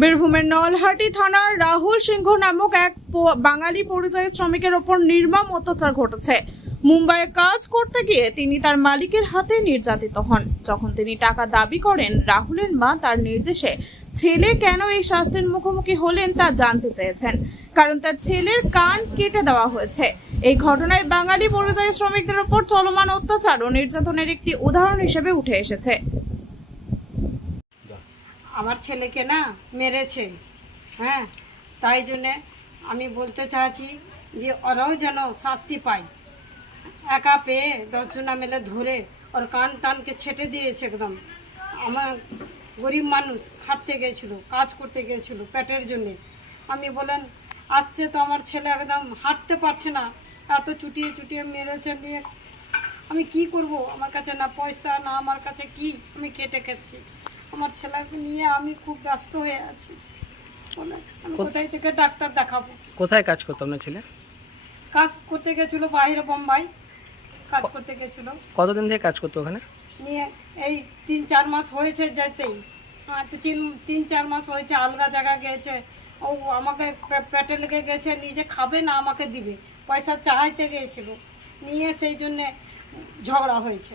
বীরভূমের নলহাটি থানার রাহুল সিংহ নামক এক বাঙালি পরিযায়ী শ্রমিকের ওপর নির্মম অত্যাচার ঘটেছে। মুম্বাইয়ে কাজ করতে গিয়ে তিনি তার মালিকের হাতে নির্যাতিত হন। যখন তিনি টাকা দাবি করেন, রাহুলের মা তার নির্দেশে ছেলে কেন এই শাস্তির মুখোমুখি হলেন তা জানতে চেয়েছেন। কারণ তার ছেলের কান কেটে দেওয়া হয়েছে। এই ঘটনায় বাঙালি পরিযায়ী শ্রমিকদের ওপর চলমান অত্যাচার ও নির্যাতনের একটি উদাহরণ হিসেবে উঠে এসেছে। আমার ছেলেকে না মেরেছে। হ্যাঁ তাই জন্যে আমি বলতে চাচ্ছি যে ওরাও যেন শাস্তি পায়। একা পেয়ে দশজনা মেলে ধরে ওর কান টানকে ছেটে দিয়েছে একদম। আমার গরিব মানুষ খাটতে গেছিল কাজ করতে গেছিল পেটের জন্যে। আমি বলেন আসছে তো আমার ছেলে একদম হাঁটতে পারছে না এত চুটিয়ে চুটিয়ে মেরেছে নিয়ে আমি কি করব? আমার কাছে না পয়সা না আমার কাছে কি? আমি কেটে খাচ্ছি। আমার ছেলেকে নিয়ে আমি খুব ব্যস্ত হয়ে আছি। আমি কোথায় থেকে ডাক্তার দেখাবো? কোথায় কাজ করতো আপনার ছেলে? কাজ করতে গেছিল বাইরে বোম্বাই। কাজ করতে গেছিল। কতদিন থেকে কাজ করতো ওখানে? নিয়ে এই তিন চার মাস হয়েছে যেতেই। তিন তিন চার মাস হয়েছে, আলগা জায়গা গেছে। ও আমাকে পেটে লেগে গেছে, নিজে খাবে না আমাকে দিবে। পয়সা চাহাইতে গিয়েছিল। নিয়ে সেই জন্যে ঝগড়া হয়েছে।